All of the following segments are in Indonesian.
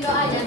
ikutin doanya.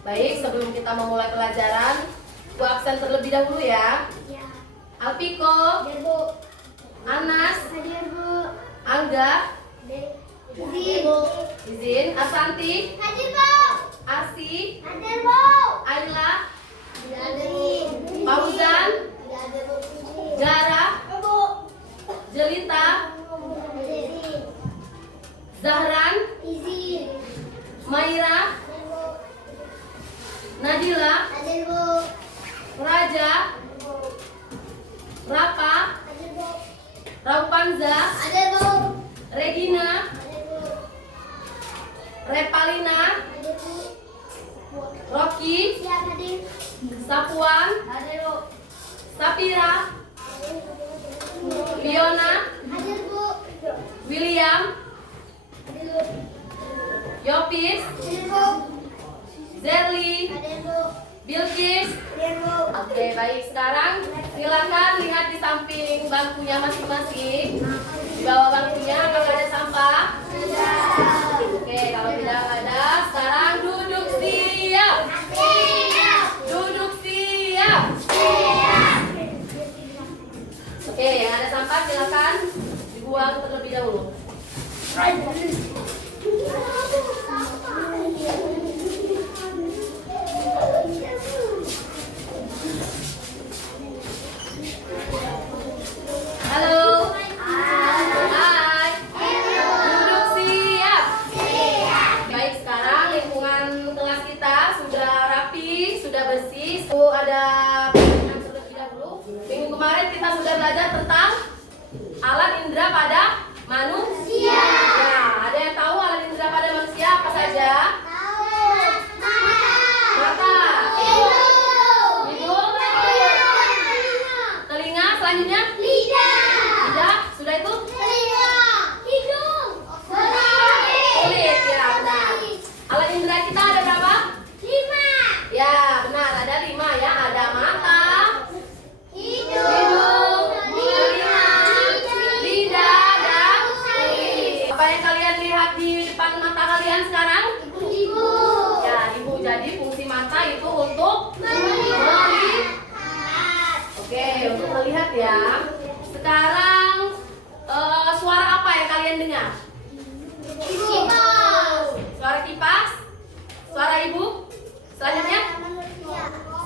Baik, sebelum kita memulai pelajaran, Bu absen terlebih dahulu ya. Ya. Alpiko, Hadir, Bu. Anas, Hadir, Bu. Angga, Izin. izin, Asanti, Hadir, Bu. Asi, Hadir, Bu. Ayla, Tidak hadir. Fauzan, Tidak hadir, Bu. Zara, Bu. Jelita, Hadir. Zahran, Izin. Maira, Hadir, Bu. Nadila, Hadir, Bu. Raja, Bu. Rapa, Hadir, Bu. Raupanza, Hadir, Bu. Regina, Hadir, Bu. Repalina, Hadir, Bu. Rocky, Siap hadir. Sapuan, Hadir, Bu. Sapira, Liona, Hadir, Bu. William, Hadir, Bu. Yopis, Hadir, Bu. Zerli, Hadir, Bu. Bilkis. Hadir, Bu. Oke, baik. Sekarang silakan lihat di samping bangkunya masing-masing. Di bawah bangkunya apakah ada sampah? Oke, kalau tidak ada, sekarang duduk siap. Duduk siap. Oke, yang ada sampah silakan dibuang terlebih dahulu. Halo. Hai. Duduk siap. Baik, sekarang lingkungan kelas kita sudah rapi, sudah bersih. Ada pertanyaan terlebih dahulu. Minggu kemarin kita sudah belajar tentang alat indera pada manusia. Ya, ada yang tahu alat indera pada manusia apa saja? Mata, hidung, telinga, selanjutnya lidah. Sudah itu? Kulit, ya benar. Alat indera kita ada berapa? Ya, benar, ada 5 ya. Ada mata, hidung, telinga, lidah, dan kulit. Apa yang kalian lihat di depan mata kalian sekarang? Ya, ibu. Jadi fungsi mata itu untuk melihat. Oke, untuk melihat ya. Sekarang suara apa yang kalian dengar? Suara kipas? Suara ibu? Selanjutnya?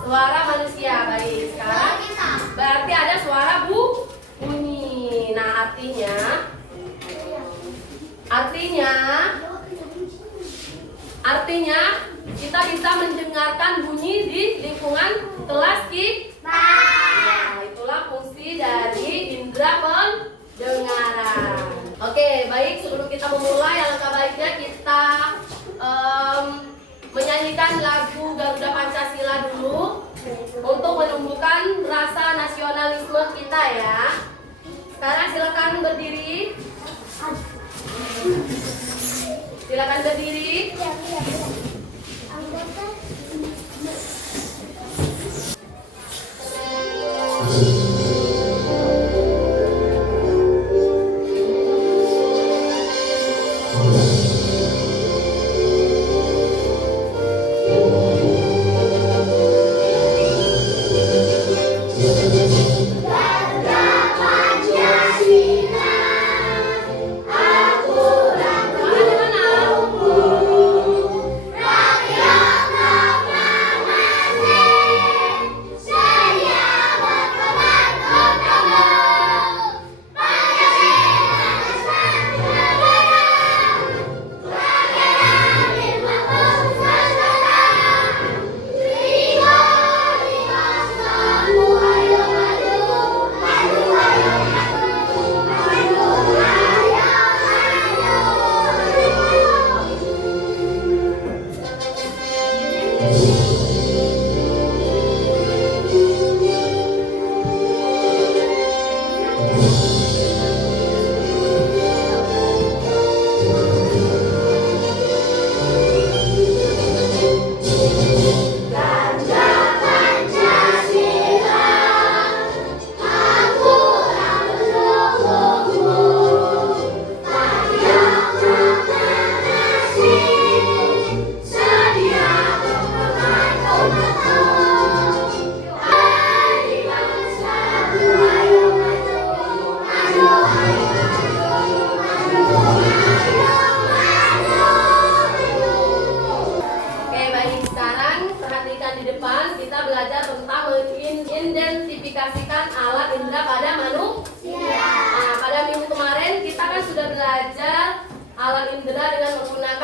Suara manusia. Baik, sekarang berarti ada suara bunyi. Nah, artinya kita bisa mendengarkan bunyi di lingkungan kelas kita. Nah, itulah fungsi dari indera pendengaran. Oke, baik, sebelum kita memulai, alangkah baiknya kita menyanyikan lagu Garuda Pancasila dulu untuk menumbuhkan rasa nasionalisme kita ya. Sekarang silakan berdiri. Silakan berdiri.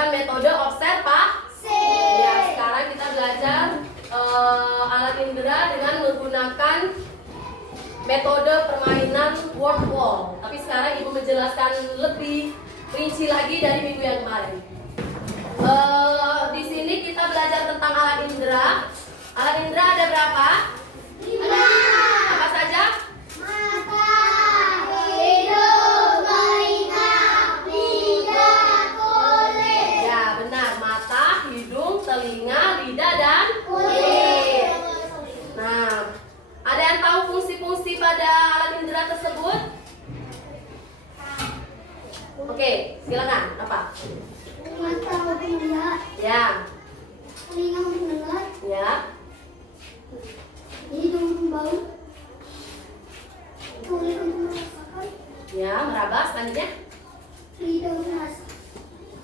menggunakan metode observasi. Ya, sekarang kita belajar alat indera dengan menggunakan metode permainan word wall. Tapi sekarang Ibu menjelaskan lebih rinci lagi dari minggu yang kemarin. Di sini kita belajar tentang alat indera. Alat indera ada berapa? 5. Apa saja? Mata, hidung, telinga, lidah, kulit. Ya, benar. Mata, hidung, telinga, lidah, dan kulit. Nah, ada yang tahu fungsi-fungsi pada alat indera tersebut? Oke, silakan. Apa? Mata untuk melihat, Ya, telinga untuk mendengar, ya, hidung untuk bau, kulit untuk merasakan, ya. Meraba. Selanjutnya, lidah untuk merasa.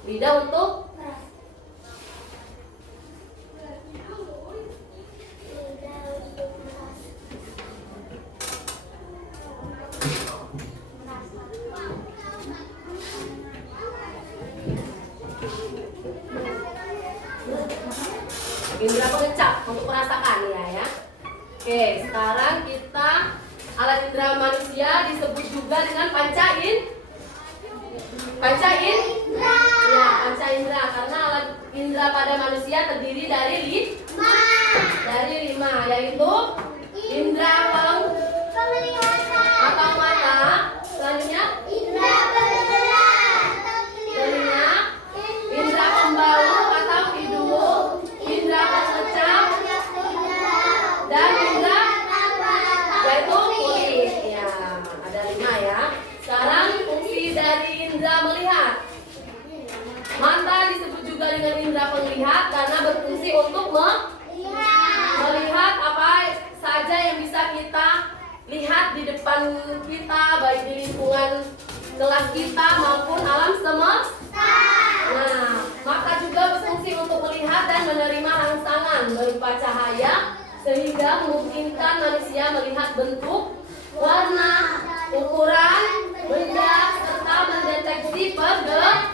lidah untuk indera pengecap untuk merasakan ya. Oke, sekarang kita alat indera manusia disebut juga dengan panca indera. Ya, panca indera karena alat indera pada manusia terdiri dari 5 yaitu indera Penglihatan, atau mata, selanjutnya indera pendengaran, telinga, indera pembau atau hidung, indera pengecap, dan indera yaitu kulit. Ya, ada 5 ya. Sekarang fungsi dari indera melihat. Mata disebut juga dengan indera penglihat karena berfungsi untuk melihat apa saja yang bisa kita lihat di depan kita, baik di lingkungan kelas kita maupun alam semesta. Nah, mata juga berfungsi untuk melihat dan menerima rangsangan berupa cahaya sehingga memungkinkan manusia melihat bentuk, warna, ukuran, benda serta mendeteksi pergerakan.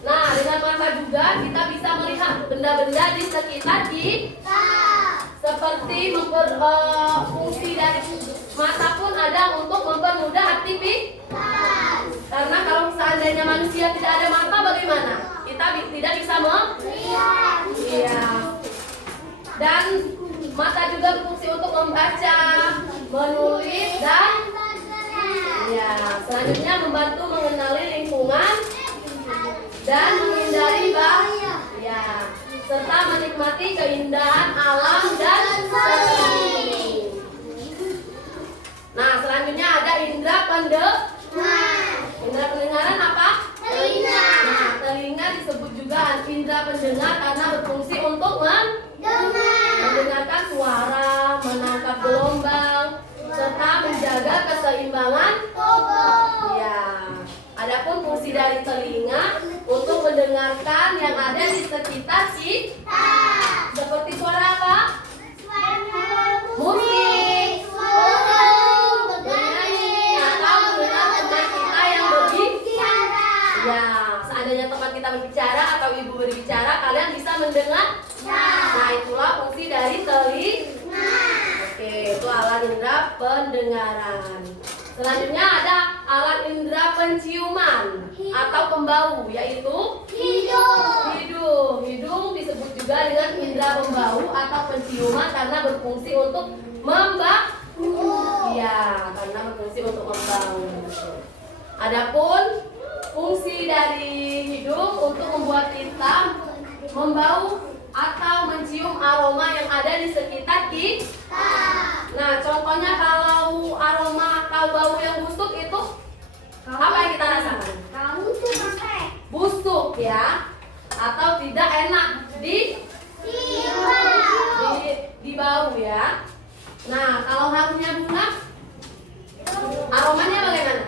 Nah, dengan mata juga kita bisa melihat benda-benda di sekitar kita. Seperti fungsi dari mata pun ada untuk mempermudah aktivitas. Karena kalau seandainya manusia tidak ada mata, bagaimana? Kita tidak bisa melihat. Iya. Dan mata juga berfungsi untuk membaca, menulis, dan ya, selanjutnya membantu mengenali lingkungan dan menghindari bahaya. Ya, serta menikmati keindahan alam dan seni. Nah, selanjutnya ada indera pendengaran. Indera pendengaran apa? Telinga. Nah, telinga disebut juga indera pendengar karena berfungsi untuk mendengarkan suara, menangkap gelombang, serta menjaga keseimbangan tubuh. Ya. Adapun fungsi dari telinga untuk mendengarkan yang ada di sekitar kita. Seperti suara apa? Musik, bernyanyi, atau mendengar teman kita yang berbicara. Ya, seandainya teman kita berbicara atau ibu berbicara, kalian bisa mendengar. Nah, itulah fungsi dari telinga. Oke, itu alat indera pendengaran. Selanjutnya ada alat indera penciuman atau pembau, yaitu hidung. Hidung disebut juga dengan indera pembau atau penciuman karena berfungsi untuk membau. Ya, karena berfungsi untuk membau. Adapun fungsi dari hidung untuk membuat kita membau atau mencium aroma yang ada di sekitar kita. Nah, contohnya kalau aroma atau bau yang busuk itu apa yang kita rasakan? Busuk ya, atau tidak enak di bau ya. Nah, kalau harumnya bunga, aromanya bagaimana?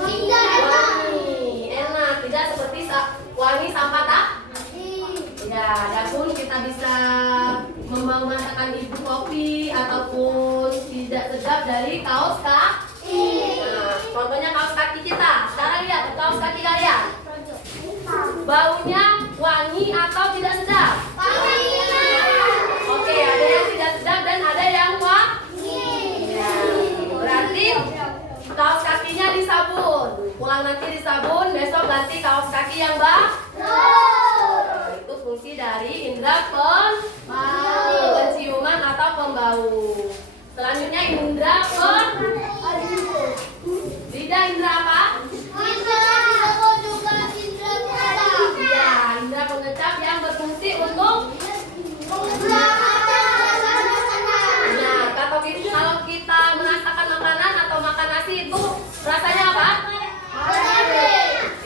Wangi, enak, tidak seperti wangi sampah tak? Ya, adapun kita bisa membawa masakan ibu kopi ataupun tidak sedap dari kaos kaki. Nah, contohnya kaos kaki kita. Sekarang lihat kaos kaki kalian. nasi itu rasanya apa?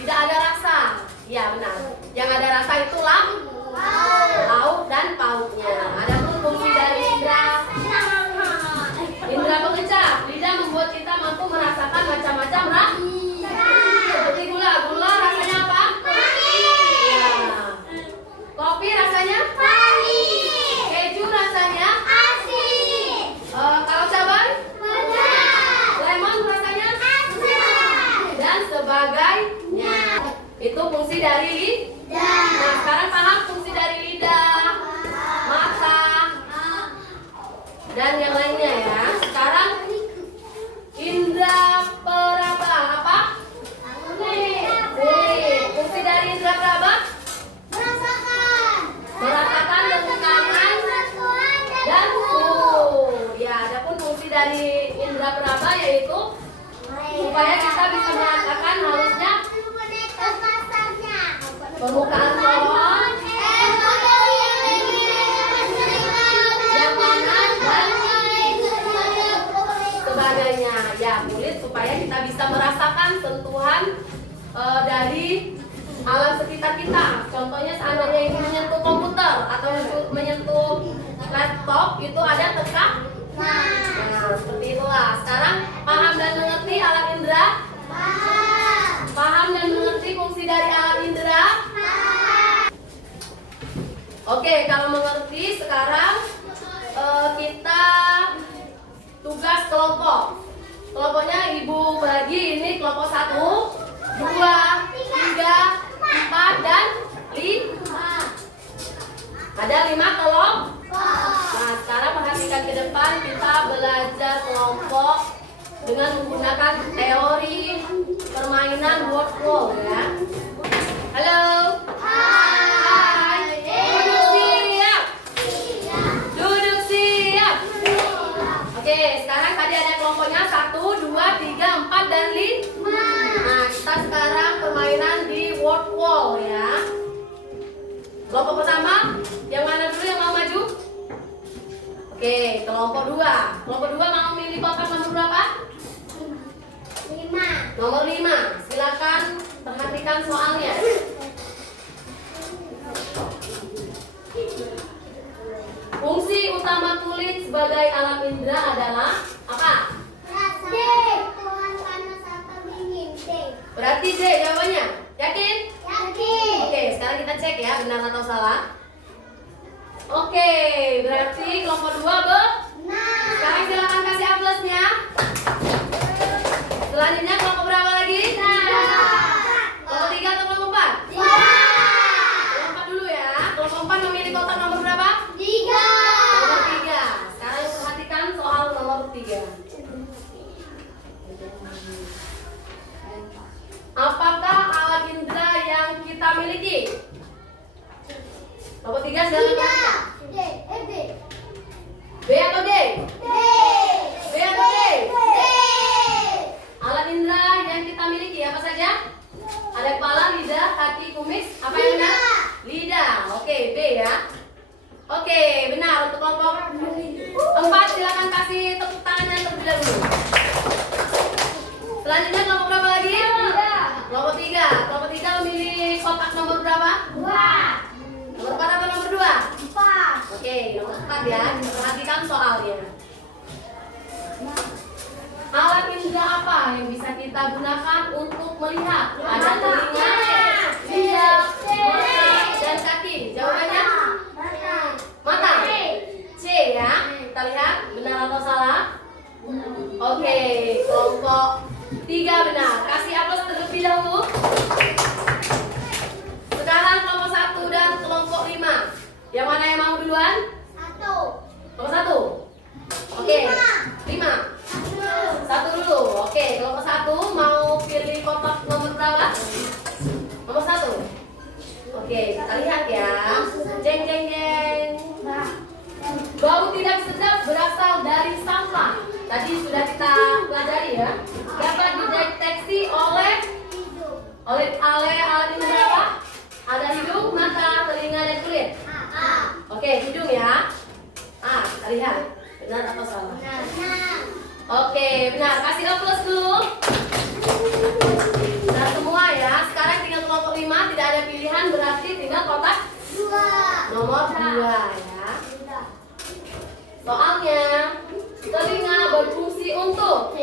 Tidak ada rasa. Iya benar. Yang ada rasa itu lauk dan pauknya. Adapun fungsi dari indra pengecap, lidah membuat kita mampu merasakan macam-macam seperti gula. Gula rasanya apa? Ya. Kopi rasanya? Keju rasanya? Kalau cabai? Lemon rasanya? Dan sebagainya. Itu fungsi dari lidah. Nah, sekarang paham fungsi dari lidah, mata, dan yang lainnya ya. Sekarang indra peraba apa? Kulit. Fungsi dari indra peraba? Merasakan tekanan dan suhu. Ya, adapun fungsi dari indra peraba yaitu supaya kita bisa merasakan halusnya permukaan pohon yang panas dan sebagainya. Ya, kulit supaya kita bisa merasakan sentuhan dari alam sekitar kita. Contohnya seandainya ini menyentuh komputer atau menyentuh laptop, itu ada tekanan. Nah, seperti itulah. Sekarang paham dan mengerti alat indera? Paham dan mengerti fungsi dari alat indera? Oke, kalau mengerti sekarang kita tugas kelompok. Kelompoknya ibu bagi ini kelompok 1, 2, 3, 4 dan 5. Ada 5 kelompok. Nah, sekarang perhatikan ke depan, kita belajar kelompok dengan menggunakan teori permainan word wall ya. Halo. Hai. Duduk siap. Duduk siap. Oke, sekarang tadi ada kelompoknya 1, 2, 3, 4 dan 5. Nah, kita sekarang permainan di word wall ya. Kelompok pertama, yang mana dulu yang mau maju? Oke, kelompok 2. Kelompok 2 mau milih kotak nomor berapa? 5. Nomor 5. Silakan perhatikan soalnya. Fungsi utama kulit sebagai alat indera adalah apa? Rasa. D. Tuhan panas atau dingin. D. Berarti D jawabannya. Yakin? Yakin. Oke, sekarang kita cek ya benar atau salah. Oke, berarti kelompok 2 benar. Sekarang silakan kasih A+-nya. Selanjutnya kelompok berapa lagi? Kelompok 3 atau kelompok 4? Kelompok 4 dulu ya. Kelompok 4 memilih kotak nomor berapa? 3. Nomor 3. Sekarang perhatikan soal nomor 3. Apakah alat indera yang kita miliki? Nomor 3 silakan. D. B. B atau D? D. B atau D? D. Alat indera yang kita miliki apa saja? Ada kepala, lidah, kaki, kumis. Apa yang benar? Lidah. Oke, B ya. Oke, benar. Untuk kelompok 4 silakan kasih tepuk tangannya terlebih dahulu. Selanjutnya kelompok berapa lagi? Kelompok 3. Kelompok 3 memilih kotak nomor berapa? 2. Nomor 4 atau nomor 2? 4. Oke, nomor 4 ya. Perhatikan soalnya. Alat indera apa yang bisa kita gunakan untuk melihat? Ada telinga, lidah, mata, dan kaki. Jawabannya mata. C ya. Kita lihat benar atau salah. Oke, kelompok 3 benar. Kasih aplaus terlebih dahulu. Sekarang kelompok 1 dan kelompok 5. Yang mana yang mau duluan? 1. Kelompok 1. Oke, 5. 1 dulu. Oke, kelompok 1 mau pilih kotak nomor berapa? Nomor 1. Oke, kita lihat ya. Jeng jeng jeng. Bau tidak sedap berasal dari sampah. Tadi sudah kita pelajari ya. Dapat dideteksi oleh alat indera apa? Ada hidung, mata, telinga, dan kulit. Oke, hidung ya. Kita lihat benar atau salah. Oke, benar. Kasih aplaus dulu. Benar semua ya. Sekarang tinggal kelompok 5, tidak ada pilihan, berarti tinggal kotak nomor 2 ya. Soalnya telinga berfungsi untuk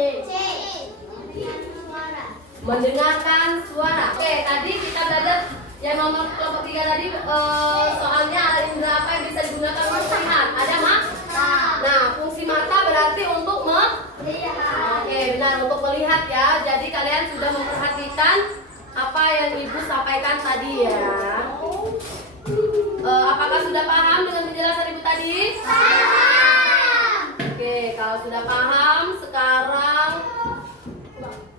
mendengarkan suara. Oke, tadi kita belajar yang nomor kelompok 3 tadi soalnya ada indera apa yang bisa digunakan untuk melihat? Ada mata. Nah, fungsi mata berarti untuk Oke, benar, untuk melihat ya. Jadi kalian sudah memperhatikan apa yang Ibu sampaikan tadi ya. Apakah sudah paham dengan penjelasan Ibu tadi? Oke, kalau sudah paham, sekarang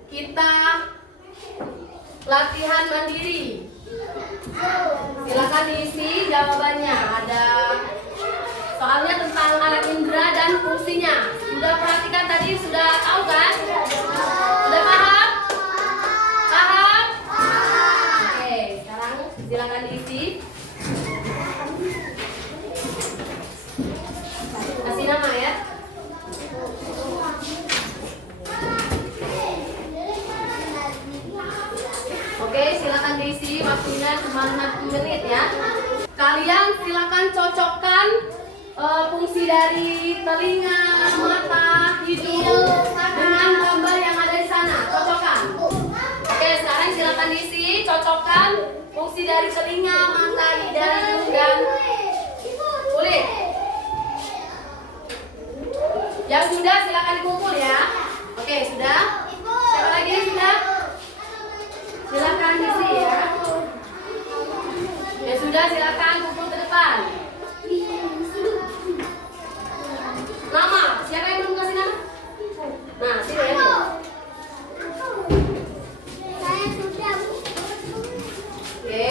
kita latihan mandiri. Silakan diisi jawabannya. Ada soalnya tentang alat indera dan fungsinya. Sudah perhatikan tadi, sudah tahu kan? Sudah paham? Paham? Oke, sekarang silakan diisi. Kasih nama ya. Oke, silakan diisi. Waktunya cuma 60 menit ya. Kalian silakan cocokkan fungsi dari telinga, mata, hidung dengan gambar yang ada di sana. Cocokkan. Oke, sekarang silakan diisi. Cocokkan fungsi dari telinga, mata, hidung dan kulit. Yang sudah silakan dikumpul ya. Oke, sudah. Siapa lagi yang sudah? Silakan diisi ya. Ya sudah, silakan kumpul ke depan. Nama, siapa yang belum kasih nama? Nah, sini ya. Oke.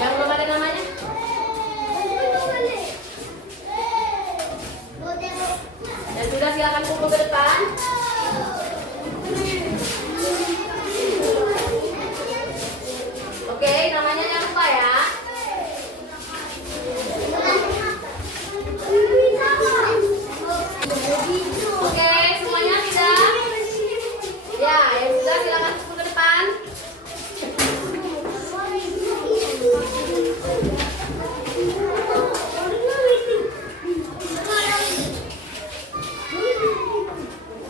Yang belum ada namanya? Ya sudah, silakan kumpul ke depan. Oke, namanya jangan lupa ya. Oke, semuanya sudah? Ya, yang sudah silakan kumpul ke depan.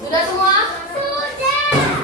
Sudah semua? Sudah.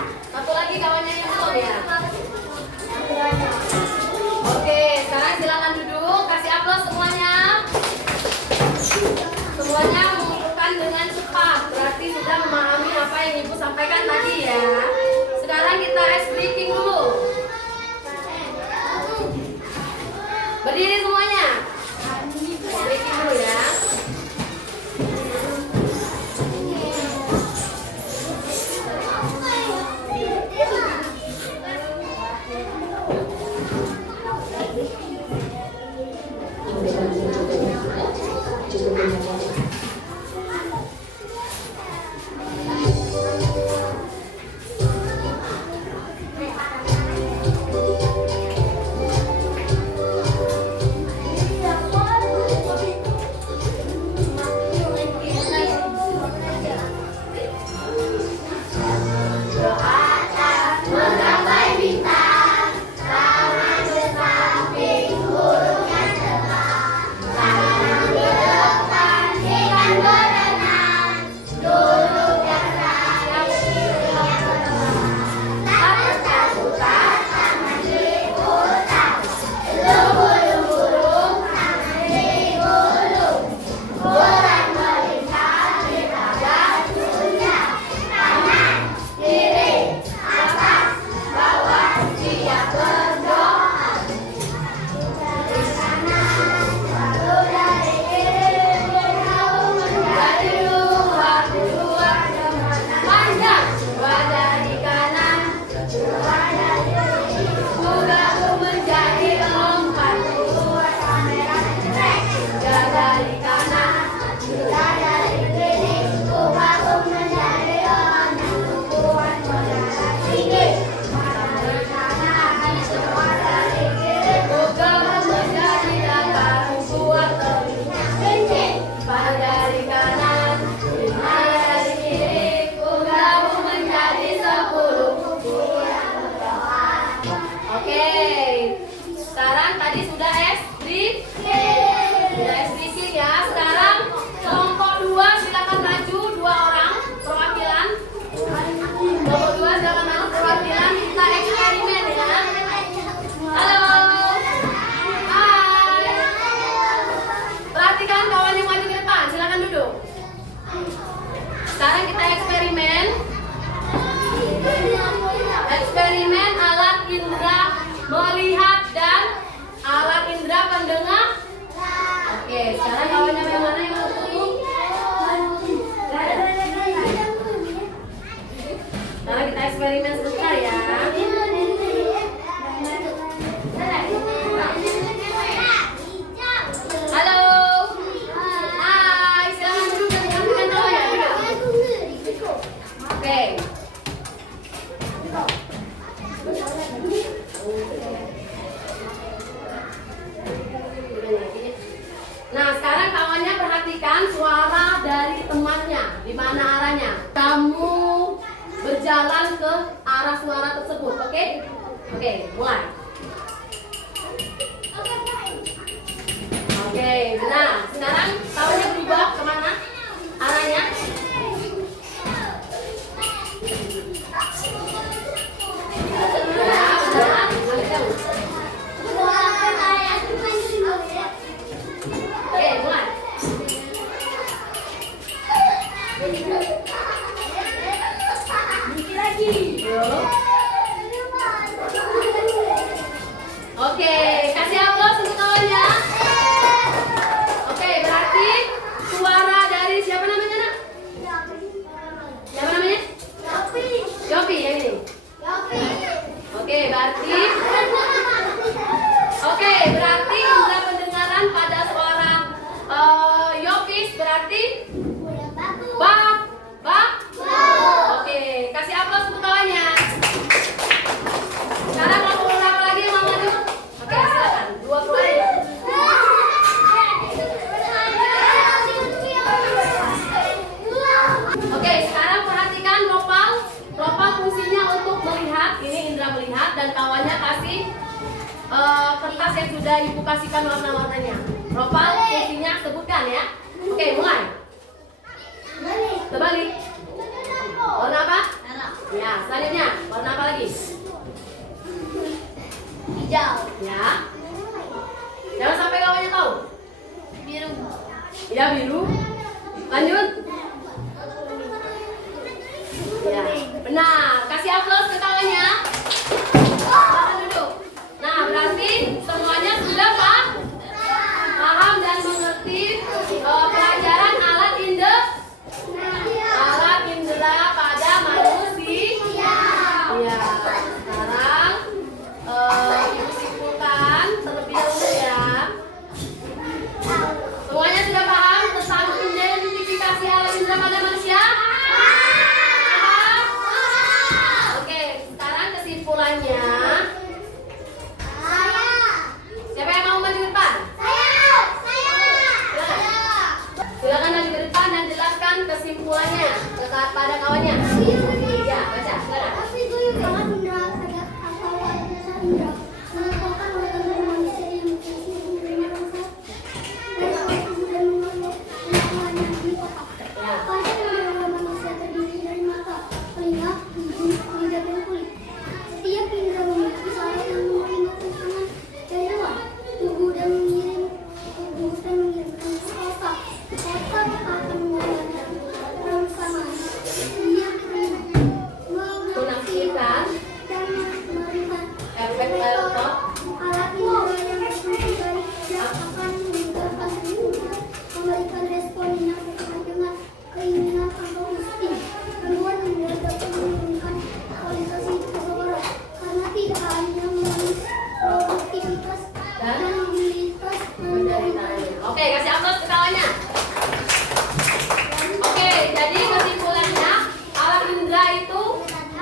sekarang kita eksperimen. Eksperimen alat indera melihat dan alat indera pendengar. Oke, sekarang kawannya yang mana yang mau tutup? Sekarang kita eksperimen sebentar ya. Halo. Hai, silakan duduk dan sampaikan namanya. Oke. Nah, sekarang kawannya perhatikan suara dari temannya. Di mana arahnya? Kamu berjalan ke arah suara tersebut, oke? Oke, mulai. Oke, nah sekarang kawannya berubah kemana? Arahnya? Ya, benar. Balik jauh. Oke, mulai. Oke, kasih aplaus untuk kawannya. Oke, berarti suara dari siapa namanya, Nak? Siapa namanya? Yopi, yang ini. Oke, berarti indera pendengaran pada suara Yopis berarti ba. Oke, kasih aplaus untuk kawannya. Sekarang mau ulang apa lagi yang mau maju? Oke, silakan. Dua keluarga. Oke, sekarang perhatikan Ropal. Ropal fungsinya untuk melihat. Ini indera melihat dan kawannya kasih kertas yang sudah ibu kasihkan warna-warnanya. Ropal fungsinya sebutkan ya. Oke, mulai. Terbalik. Warna apa? Ya, selanjutnya warna apa lagi? Hijau. Ya. Jangan sampai kawannya tahu. Biru. Ya, biru. Lanjut. Ya, benar. Kasih aplaus ke kawannya. Silakan duduk. Nah, berarti semuanya sudah paham dan mengerti pelajaran alat indera pada manusia. Ya, sekarang ibu simpulkan terlebih dahulu ya. Semuanya sudah paham tentang identifikasi alat indera pada manusia? Paham? Oke, sekarang kesimpulannya. Siapa yang mau maju ke depan? Silakan maju ke depan dan jelaskan kesimpulannya pada kawannya. Ya, baca. Silakan. Menafsirkan efek laptop. Alat indera yang berfungsi baik akan memberikan memberikan respon yang sesuai dengan keinginan atau insting. Kedua, indera dapat menurunkan kualitas seseorang karena tidak hanya melalui produktivitas dan mobilitas penderitanya. Oke, kasih aplaus ke kawannya. Oke, jadi kesimpulannya alat indera itu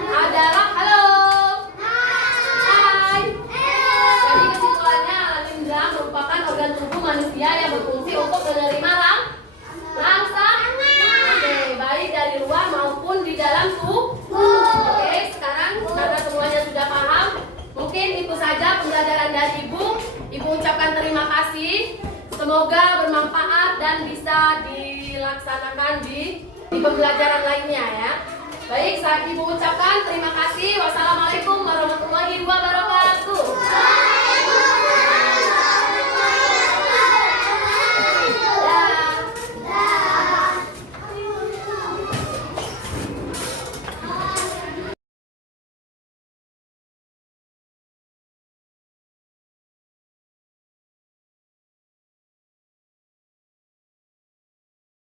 adalah halo. Hai. Jadi kesimpulannya alat indera merupakan organ tubuh manusia yang berfungsi untuk menerima langsung. Oke, baik dari luar maupun di dalam tubuh. Oke, sekarang karena semuanya sudah paham, mungkin itu saja pembelajaran dari ibu. Ibu ucapkan terima kasih. Semoga bermanfaat dan bisa dilaksanakan di pembelajaran lainnya ya. Baik, saat ibu ucapkan terima kasih. Wassalamualaikum warahmatullahi wabarakatuh.